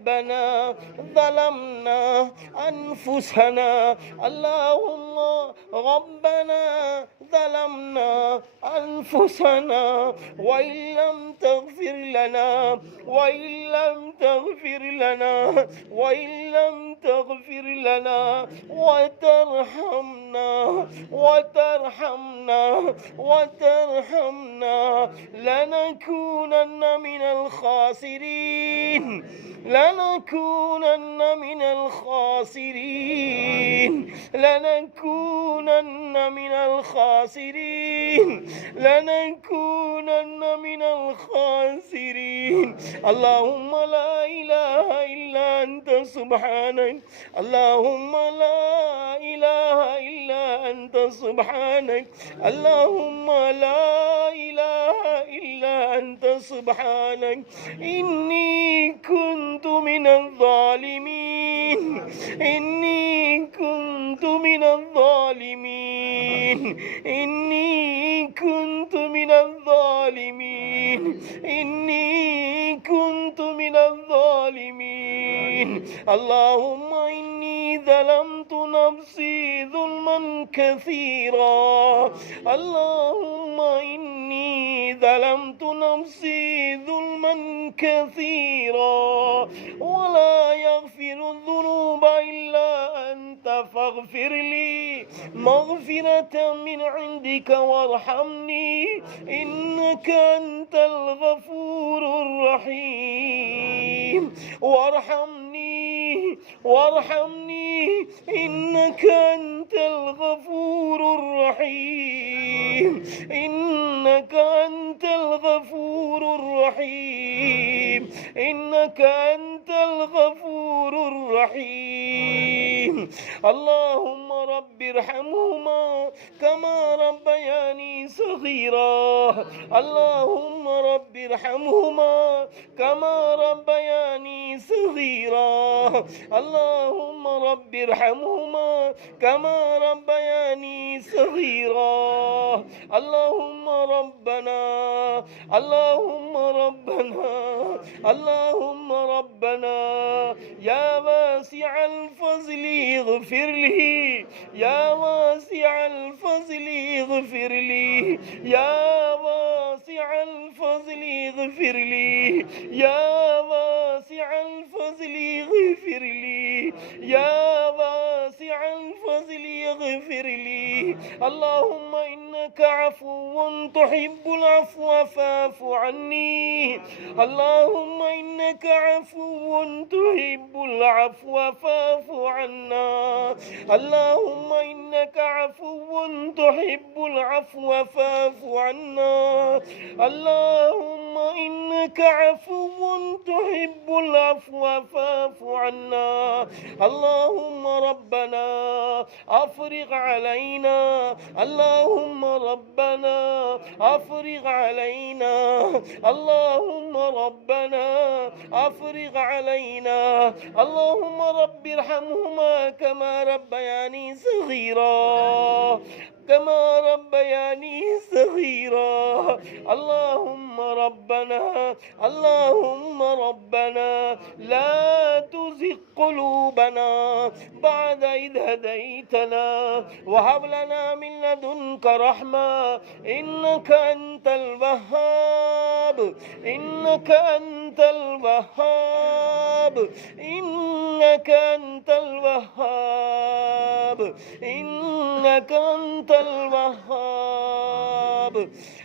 ربنا ظلمنا أنفسنا اللهم ربنا ظلمنا أنفسنا وإن لم تغفر لنا وإن لم تغفر لنا وإن لم تغفر لنا وترحمنا لنكونن من الخاسرين لنكونن من الخاسرين لنكونن من الخاسرين لنكونن من الخاسرين اللهم لا إله إلا أنت سبحانك اللهم لا إله إلا أنت سبحانك اللهم لا إله إلا أنت سبحانك إني كنت من الظالمين إني كنت من الظالمين إني كنت من الظالمين إني كنت من الظالمين اللهم إني ظلمت نفسي ظلما كثيرا اللهم إني ظلمت نفسي ظلما كثيرا ولا يغفر الذنوب إلا أنت فاغفر لي مغفرة من عندك وارحمني إنك أنت الغفور الرحيم وارحمني إنك أنت الغفور الرحيم إنك أنت الغفور الرحيم إنك أنت الغفور الرحيم اللهم رب ارحمهما كما ربياني صغيرا اللهم رب ارحمهما كما ربياني صغيرا اللهم رب ارحمهما كما ربياني صغيرا اللهم ربنا يا واسع الفضل اغفر لي يا واسع الفضل اغفر لي يا واسع الفضل اغفر لي يا واسع الفضل اغفر لي يا واسع الفضل اغفر لي اللهم إنك عفو تحب العفو فاعف عني اللهم إنك عفو تحب العفو فاعف عنا اللهم إنك عفو تحب العفو فاعف عنا اللهم إنك عفو تحب العفو فاعف عنا اللهم ربنا أفرغ علينا اللهم ربنا أفرغ علينا اللهم ربنا أفرغ علينا اللهم رب ارحمهما كما ربياني صغيرا كما ربياني صغيرا اللهم ربنا لا تزغ قلوبنا بعد إذ هديتنا وهب لنا من لدنك رحمة إنك أنت الوهاب إنك أنت الوهاب إنك أنت الوهاب إنك أنت الوهاب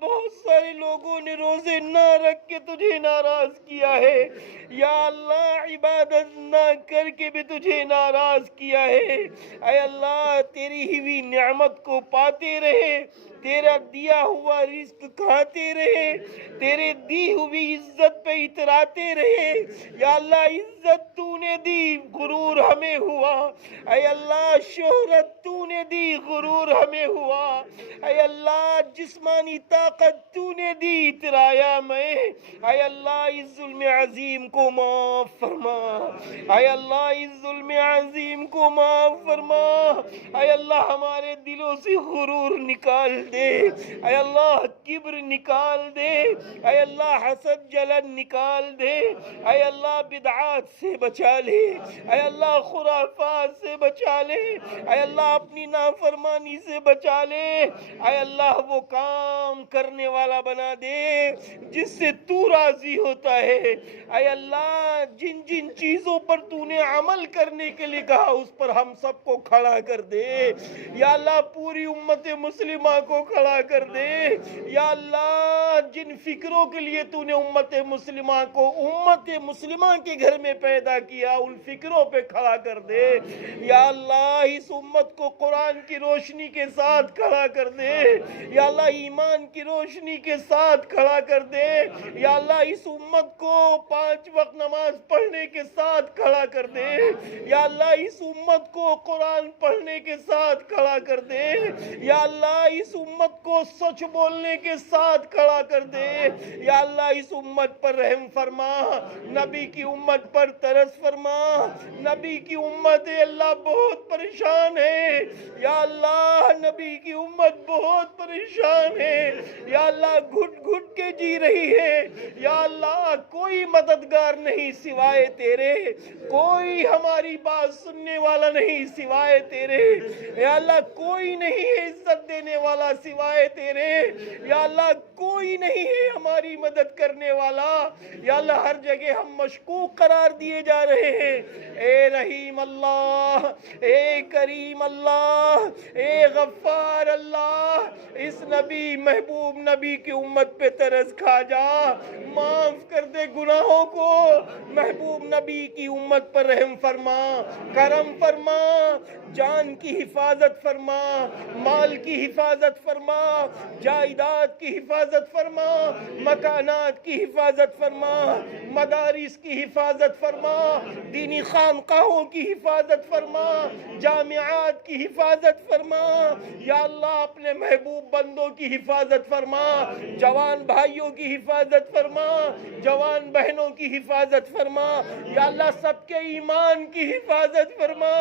بہت سارے لوگوں نے روزے نہ رکھ کے تجھے ناراض کیا ہے، یا اللہ عبادت نہ کر کے بھی تجھے ناراض کیا ہے، اے اللہ تیری ہی ہوئی نعمت کو پاتے رہے، تیرا دیا ہوا رزق کھاتے رہے، تیرے دی ہوئی عزت پہ اتراتے رہے، یا اللہ عزت تو نے دی غرور ہمیں ہوا، اے اللہ شہرت تو نے دی غرور ہمیں ہوا، اے اللہ جسمانی طاقت تو نے دی اترایا میں، اے اللہ اس ظلم عظیم کو معاف فرما، اے اللہ اس ظلم عظیم کو معاف فرما، اے اللہ ہمارے دلوں سے غرور نکال دے، اے اللہ کبر نکال دے، اے اللہ حسد جلن نکال دے، اے اللہ بدعات سے بچا لے، اے اللہ خرافات سے بچا لے، اے اللہ اپنی نافرمانی سے بچا لے، اے اللہ وہ کام کرنے والا بنا دے جس سے تو راضی ہوتا ہے، اے اللہ جن جن چیزوں پر تو نے عمل کرنے کے لیے کہا اس پر ہم سب کو کھڑا کر دے، یا اللہ پوری امت مسلمہ کو کھڑا کر دے، یا اللہ جن فکروں کے لیے تو نے امت مسلمہ کے گھر میں پیدا کیا ان فکروں پہ کھڑا کر دے، یا اللہ اس امت کو قرآن کی روشنی کے ساتھ کھڑا کر دے، یا اللہ ایمان کی روشنی کے ساتھ کھڑا کر دے، یا اللہ اس امت کو 5 وقت نماز پڑھنے کے ساتھ کھڑا کر دے، یا اللہ اس امت کو قرآن پڑھنے کے ساتھ کھڑا کر دے، یا اللہ اس امت کو سچ بولنے کے ساتھ کھڑا کر دے، یا اللہ اس امت پر رحم فرما، نبی کی امت پر ترس فرما، نبی کی امت اللہ بہت پریشان ہے، یا اللہ نبی کی امت بہت پریشان ہے، یا اللہ گھٹ گھٹ کے جی رہی ہے، یا اللہ کوئی مددگار نہیں سوائے تیرے، کوئی ہماری بات سننے والا نہیں سوائے تیرے، یا اللہ کوئی نہیں ہے عزت دینے والا سوائے تیرے، یا اللہ کوئی نہیں ہے ہماری مدد کرنے والا، یا اللہ ہر جگہ ہم مشکوک قرار دیے جا رہے ہیں، اے رحیم اللہ، اے کریم اللہ، اے غفار اللہ، اس نبی محبوب نبی کی امت پہ ترس کھا جا، معاف کر دے گناہوں کو، محبوب نبی کی امت پر رحم فرما، کرم فرما، جان کی حفاظت فرما، مال کی حفاظت فرما، جائیداد کی حفاظت فرما، مکانات کی حفاظت فرما، مدارس کی حفاظت فرما، دینی خانقاہوں کی حفاظت فرما، جامعات کی حفاظت فرما، یا اللہ اپنے محبوب بندوں کی حفاظت فرما، جوان بھائیوں کی حفاظت فرما، جوان بہنوں کی حفاظت فرما، یا اللہ سب کے ایمان کی حفاظت فرما،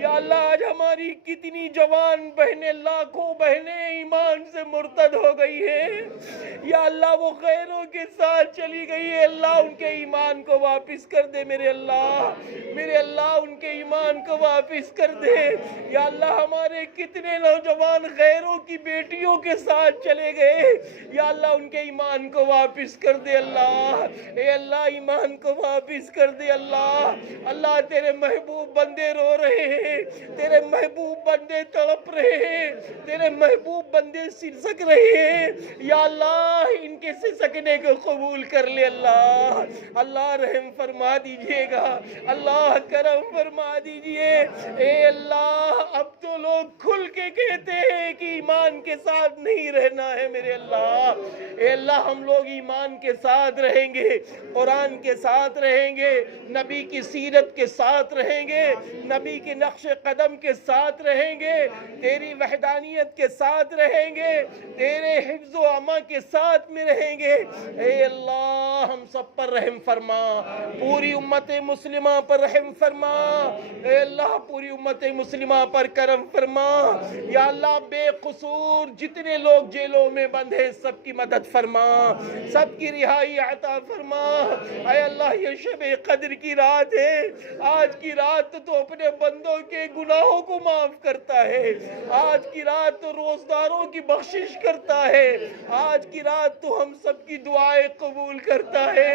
یا اللہ آج ہماری کتنی جوان بہنیں لاکھوں بہنیں ایمان سے مرتد ہو گئی ہیں، یا اللہ وہ غیروں کے ساتھ چلی گئی ہے، اللہ ان کے ایمان کو واپس کر دے، میرے اللہ ان کے ایمان کو واپس کر دے، یا اللہ ہمارے کتنے نوجوان غیروں کی بیٹیوں کے ساتھ چلے گئے، یا اللہ ان کے ایمان کو واپس کر دے، اللہ اے اللہ ایمان کو واپس کر دے، اللہ تیرے محبوب بندے رو رہے ہیں، تیرے محبوب بندے تڑپ رہے ہیں، تیرے محبوب بندے سسک رہے ہیں، یا اللہ ان کے سسکنے کو قبول کر لے، اللہ رحم فرما دیجئے گا، اللہ کرم فرما دیجئے، اے اللہ اب تو لوگ کھل کے کہتے ہیں کہ ایمان کے ساتھ نہیں رہنا ہے، میرے اللہ اے اللہ ہم لوگ ایمان کے ساتھ رہیں گے، قرآن کے ساتھ رہیں گے، نبی کی سیرت کے ساتھ رہیں گے، نبی کے نقش قدم کے ساتھ رہیں گے، تیری وحدانیت کے ساتھ رہیں گے، تیرے حفظ و امان کے ساتھ میں رہیں گے، اے اللہ ہم سب پر رحم فرما، پوری امت مسلمہ پر رحم فرما، اے اللہ پوری امت مسلمہ پر کرم فرما، یا اللہ بے قصور جتنے لوگ جیلوں میں بند ہیں سب کی مدد فرما، سب کی رہائی عطا فرما، اے اللہ یہ شب قدر کی رات ہے، آج کی رات تو اپنے بندوں کے گناہوں کو معاف کرتا ہے، آج کی رات تو روزداروں کی بخشش کرتا ہے، آج کی رات تو ہم سب کی دعائیں قبول کرتا ہے۔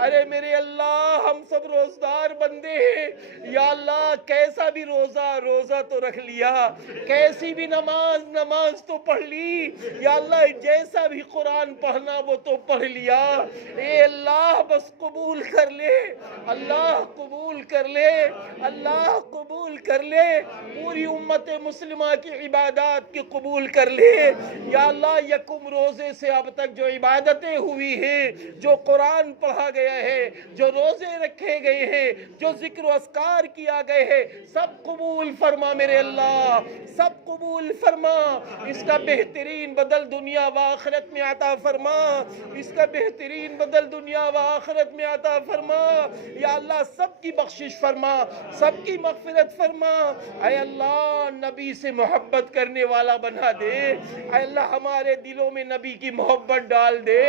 ارے میرے اللہ، ہم سب روزدار بندے ہیں یا اللہ، کیسا بھی روزہ تو رکھ لیا، کیسی بھی نماز تو پڑھ لی یا اللہ، جیسا بھی قرآن پڑھنا وہ تو پڑھ لیا۔ اے اللہ بس قبول کر لے، اللہ قبول کر لے، اللہ قبول کر لے، پوری امت مسلمہ کی عبادات کی قبول کر لے یا اللہ۔ یکم روزے سے اب تک جو عبادتیں ہوئی ہیں، جو قرآن پڑھا گیا ہے، جو روزے رکھے گئے ہیں، جو ذکر و اذکار کیا گئے ہیں، سب قبول فرما میرے اللہ، سب قبول فرما۔ اس کا بہترین بدل دنیا و آخرت میں عطا فرما، اس کا بہترین بدل دنیا و آخرت میں عطا فرما یا اللہ۔ سب کی بخشش فرما، سب کی مغفرت فرما۔ اے اللہ نبی سے محبت کرنے والا بنا دے، اے اللہ ہمارے دلوں میں نبی کی محبت ڈال دے،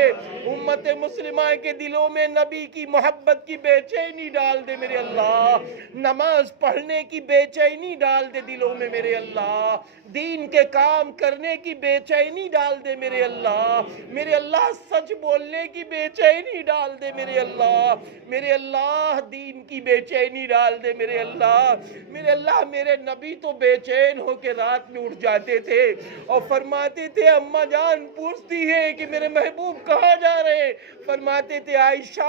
امت مسلمہ کے دلوں میں نبی کی محبت کی بے چینی ڈال دے میرے اللہ، نماز پڑھنے کی بے چینی ڈال دے دلوں میں میرے اللہ، دین کے کام کرنے کی بے چینی ڈال دے میرے اللہ، میرے اللہ سچ بولنے کی بے چینی ڈال دے میرے اللہ، میرے اللہ دین کی بے چینی ڈال دے میرے اللہ، میرے اللہ۔ میرے نبی تو بے چین ہو کے رات میں اٹھ جاتے تھے اور فرماتے تھے، اماں جان پوچھتی ہے کہ میرے محبوب کہاں جا رہے، فرماتے تھے عائشہ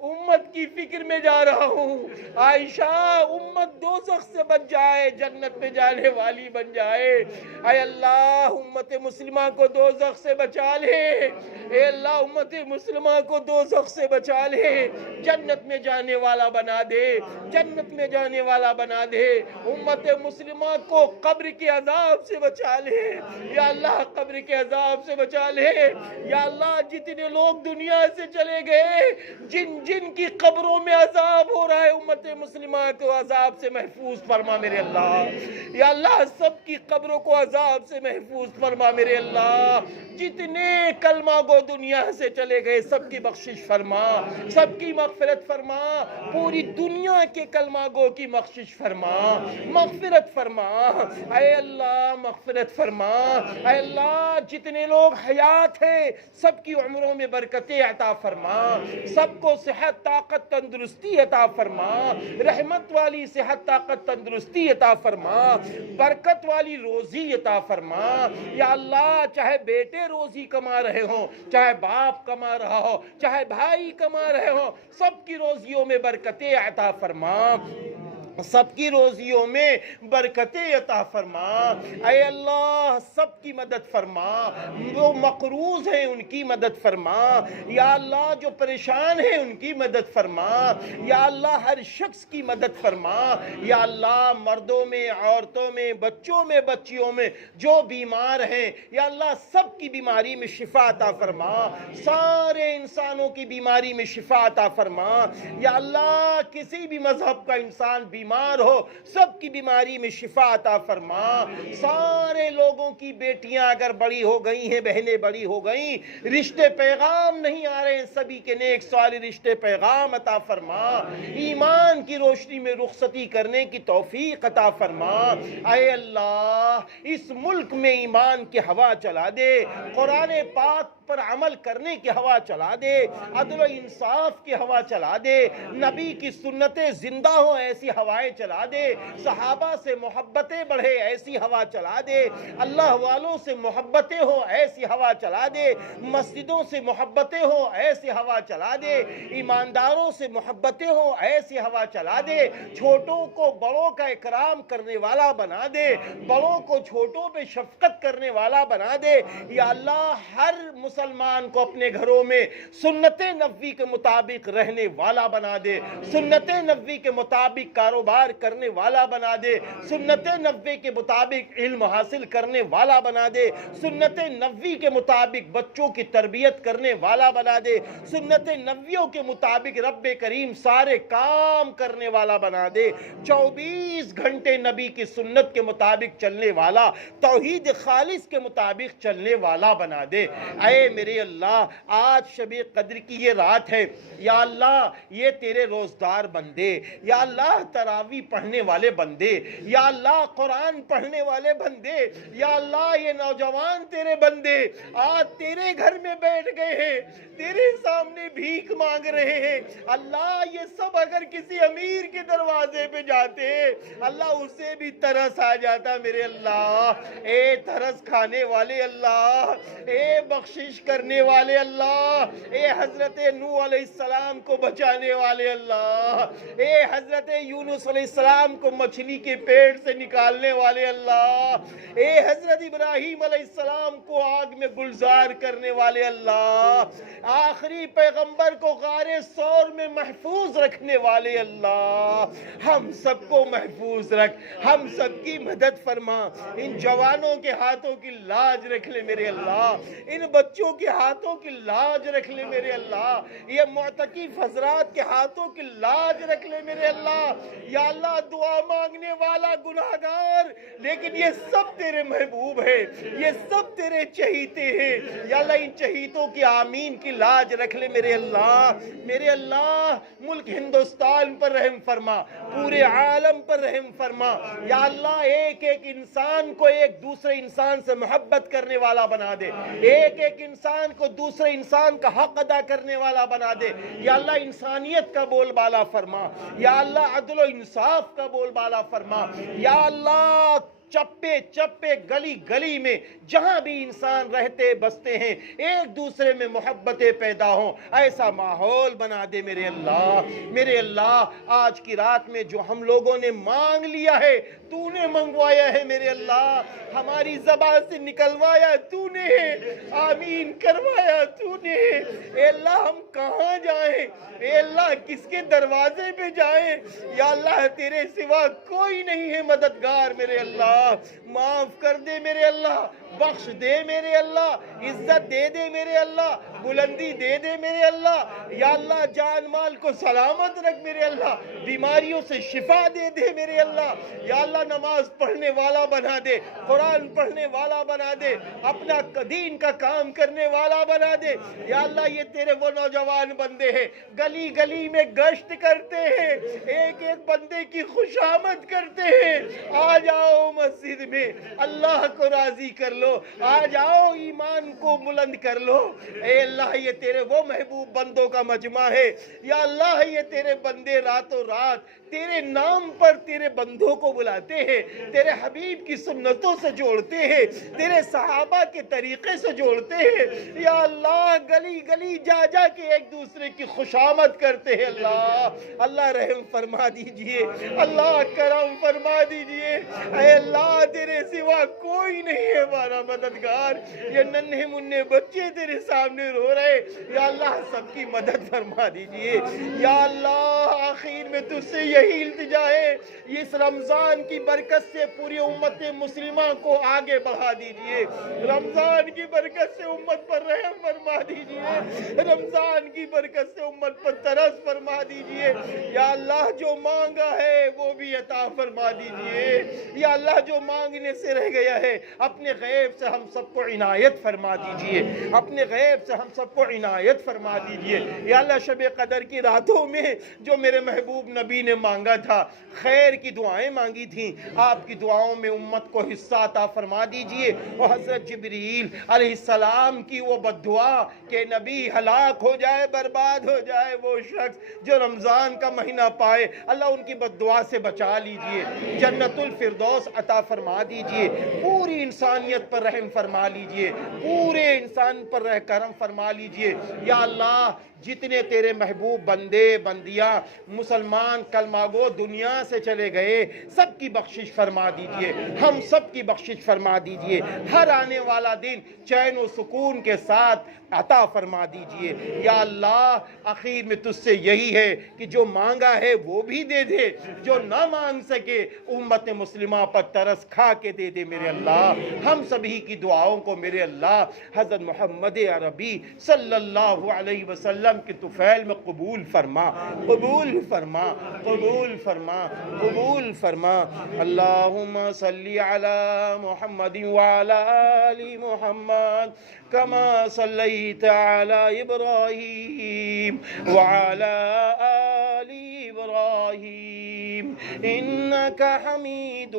امت کی فکر میں جا رہا ہوں، عائشہ امت دوزخ سے بچ جائے، جنت میں جانے والی بن جائے۔ اے اللہ امت مسلمہ کو دوزخ سے بچا لے، اے اللہ امت مسلمہ کو دوزخ سے بچا لے، جنت میں جانے والا بنا دے، جنت میں جانے والا بنا دے۔ امت مسلمہ کو قبر کے عذاب سے بچا لے یا اللہ، قبر کے عذاب سے بچا لے یا اللہ۔ جتنے لوگ دنیا سے چلے گئے، جن کی قبروں میں عذاب ہو رہا ہے، امت مسلمہ کو عذاب سے محفوظ فرما میرے اللہ یا اللہ، سب کی قبروں کو عذاب سے محفوظ فرما میرے اللہ۔ جتنے کلمہ گو دنیا سے چلے گئے، سب کی بخشش فرما، سب کی مغفرت فرما، پوری دنیا کے کلمہ گو کی بخشش فرما، مغفرت فرما اے اللہ، مغفرت فرما اے اللہ۔ جتنے لوگ حیات ہیں، سب کی عمروں میں برکتیں عطا فرما، سب کو صحت طاقت تندرستی عطا فرما، رحمت والی صحت طاقت تندرستی عطا فرما، برکت والی روزی عطا فرما یا اللہ۔ چاہے بیٹے روزی کما رہے ہوں، چاہے باپ کما رہا ہو، چاہے بھائی کما رہے ہوں، سب کی روزیوں میں برکتیں عطا فرما، سب کی روزیوں میں برکتیں عطا فرما اے اللہ۔ سب کی مدد فرما، جو مقروض ہیں ان کی مدد فرما یا اللہ، جو پریشان ہیں ان کی مدد فرما یا اللہ، ہر شخص کی مدد فرما یا اللہ۔ مردوں میں، عورتوں میں، بچوں میں، بچیوں میں جو بیمار ہیں یا اللہ، سب کی بیماری میں شفا عطا فرما، سارے انسانوں کی بیماری میں شفا عطا فرما یا اللہ۔ کسی بھی مذہب کا انسان بیمار ہو، سب کی بیماری میں شفا عطا فرما۔ سارے لوگوں کی بیٹیاں اگر بڑی ہو گئی ہیں، بہنیں بڑی ہو گئیں، رشتے پیغام نہیں آ رہے ہیں، سبھی کے نیک صالح رشتے پیغام عطا فرما، ایمان کی روشنی میں رخصتی کرنے کی توفیق عطا فرما اے اللہ۔ اس ملک میں ایمان کی ہوا چلا دے، قرآن پاک پر عمل کرنے کی ہوا چلا دے، عدل و انصاف کی ہوا چلا دے، نبی کی سنتیں زندہ ہو ایسی ہوائیں چلا دے، صحابہ سے محبتیں بڑھے ایسی ہوا چلا دے، اللہ والوں سے محبتیں ہو ایسی ہوا چلا دے، مسجدوں سے محبتیں ہو ایسی ہوا چلا دے، ایمانداروں سے محبتیں ہو ایسی ہوا چلا دے، چھوٹوں کو بڑوں کا اکرام کرنے والا بنا دے، بڑوں کو چھوٹوں پہ شفقت کرنے والا بنا دے یا اللہ۔ ہر مسلمان کو اپنے گھروں میں سنت نبوی کے مطابق رہنے والا بنا دے، سنت نبوی کے مطابق کاروبار کرنے والا بنا دے، سنت نبوی کے مطابق علم حاصل کرنے والا بنا دے، سنت نبوی کے مطابق بچوں کی تربیت کرنے والا بنا دے، سنت نبویوں کے مطابق رب کریم سارے کام کرنے والا بنا دے، 24 گھنٹے نبی کی سنت کے مطابق چلنے والا، توحید خالص کے مطابق چلنے والا بنا دے اے میرے اللہ۔ آج شب قدر کی یہ رات ہے یا اللہ، یہ تیرے روزدار بندے یا اللہ، تراویح پڑھنے والے بندے، یا اللہ قرآن پڑھنے والے بندے، یا اللہ یہ نوجوان تیرے بندے آج تیرے گھر میں بیٹھ گئے ہیں، تیرے سامنے بھیک مانگ رہے ہیں۔ اللہ یہ سب اگر کسی امیر کے دروازے پہ جاتے اللہ اسے بھی ترس آ جاتا میرے اللہ۔ اے ترس کھانے والے اللہ، اے بخشش کرنے والے اللہ، اے حضرت نوح علیہ السلام کو بچانے والے اللہ، اے حضرت یونس علیہ السلام کو مچھلی کے پیٹ سے نکالنے والے اللہ، اے حضرت ابراہیم علیہ السلام کو آگ میں گلزار کرنے والے اللہ، آخری پیغمبر کو غار ثور میں محفوظ رکھنے والے اللہ، ہم سب کو محفوظ رکھ، ہم سب کی مدد فرما، ان جوانوں کے ہاتھوں کی لاج رکھ لے میرے اللہ، ان بچوں کے ہاتھوں کی لاج رکھ لے میرے اللہ، یہ معتکف حضرات کے ہاتھوں کی لاج رکھ لے میرے اللہ۔ یا اللہ دعا مانگنے والا گناہگار، لیکن یہ سب تیرے محبوب ہیں، یہ سب تیرے چہیتے ہیں، یا اللہ ان چہیتوں کی آمین کی لاج رکھ لے میرے اللہ۔ میرے اللہ ملک ہندوستان پر رحم فرما، پورے عالم پر رحم فرما، یا اللہ ایک ایک انسان کو ایک دوسرے انسان سے محبت کرنے والا بنا دے، ایک ایک انسان کو دوسرے انسان کا حق ادا کرنے والا بنا دے، یا اللہ انسانیت کا بول بالا فرما، یا اللہ عدل و انصاف کا بول بالا فرما، یا اللہ چپے چپے گلی گلی میں جہاں بھی انسان رہتے بستے ہیں ایک دوسرے میں محبتیں پیدا ہوں، ایسا ماحول بنا دے میرے اللہ۔ میرے اللہ آج کی رات میں جو ہم لوگوں نے مانگ لیا ہے تو نے منگوایا ہے میرے اللہ، ہماری زبان سے نکلوایا تو نے، آمین کروایا تو نے، اے اللہ ہم کہاں جائیں، اے اللہ کس کے دروازے پہ جائیں، یا اللہ تیرے سوا کوئی نہیں ہے مددگار میرے اللہ، معاف کر دے میرے اللہ، بخش دے میرے اللہ، عزت دے دے میرے اللہ، بلندی دے دے میرے اللہ، یا اللہ جان مال کو سلامت رکھ میرے اللہ، بیماریوں سے شفا دے دے میرے اللہ، یا اللہ نماز پڑھنے والا بنا دے، قرآن پڑھنے والا بنا دے، اپنا دین کا کام کرنے والا بنا دے، یا اللہ یہ تیرے وہ نوجوان بندے ہیں گلی گلی میں گشت کرتے ہیں، ایک ایک بندے کی خوشامد کرتے ہیں، آ جاؤ مسجد میں اللہ کو راضی کر لو، آ جاؤ ایمان کو بلند کر لو، اے اللہ یہ تیرے وہ محبوب بندوں کا مجمع ہے، یا اللہ یہ تیرے بندے راتوں رات تیرے نام پر تیرے بندوں کو بلاتے ہیں، تیرے حبیب کی سنتوں سے جوڑتے ہیں، تیرے صحابہ کے طریقے سے جوڑتے ہیں، یا اللہ گلی گلی جا جا کے ایک دوسرے کی خوشامد کرتے ہیں، اللہ رحم فرما دیجئے، اللہ کرم فرما دیجئے، اے اللہ تیرے سوا کوئی نہیں ہے ہمارا مددگار، یہ ننھے منھے بچے تیرے سامنے رو رہے، یا اللہ سب کی مدد فرما دیجئے، یا اللہ آخر میں تجھ سے یہی التجا ہے، اس رمضان کی برکت سے پوری امت مسلمہ کو آگے بڑھا دیجئے، رمضان کی برکت سے امت پر رحم فرما دیجئے، رمضان کی برکت سے امت پر ترس فرما دیجئے، یا اللہ جو مانگا ہے وہ بھی عطا فرما دیجئے، یا اللہ جو مانگنے سے رہ گیا ہے اپنے غیب سے ہم سب کو عنایت فرما دیجئے، اپنے غیب سے ہم سب کو عنایت فرما دیجئے، یا اللہ شب قدر کی راتوں میں جو میرے محبوب نبی نے مانگا تھا، خیر کی دعائیں مانگی تھیں، آپ کی دعاؤں میں امت کو حصہ عطا فرما دیجئے، اور حضرت جبریل علیہ السلام کی وہ بددعا کہ نبی ہلاک ہو جائے برباد ہو جائے وہ شخص جو رمضان کا مہینہ پائے، اللہ ان کی بددعا سے بچا لیجئے، جنت الفردوس عطا فرما دیجئے، پوری انسانیت پر رحم فرما لیجئے، پورے انسان پر کرم فرما لیجئے، یا اللہ جتنے تیرے محبوب بندے بندیاں مسلمان کلمہ گو دنیا سے چلے گئے سب کی بخشش فرما دیجئے، ہم سب کی بخشش فرما دیجئے، ہر آنے والا دن چین و سکون کے ساتھ عطا فرما دیجئے، یا اللہ آخر میں تجھ سے یہی ہے کہ جو مانگا ہے وہ بھی دے دے، جو نہ مانگ سکے امت مسلمہ پر ترس کھا کے دے دے میرے اللہ، ہم سبھی کی دعاؤں کو میرے اللہ حضرت محمد عربی صلی اللہ علیہ وسلم کے طفیل میں قبول فرما، قبول فرما، قبول فرما، قبول فرما، اللہم صلی علی محمد وعلی آل محمد كما صليت على إبراهيم وعلى آل إبراهيم إنك حميد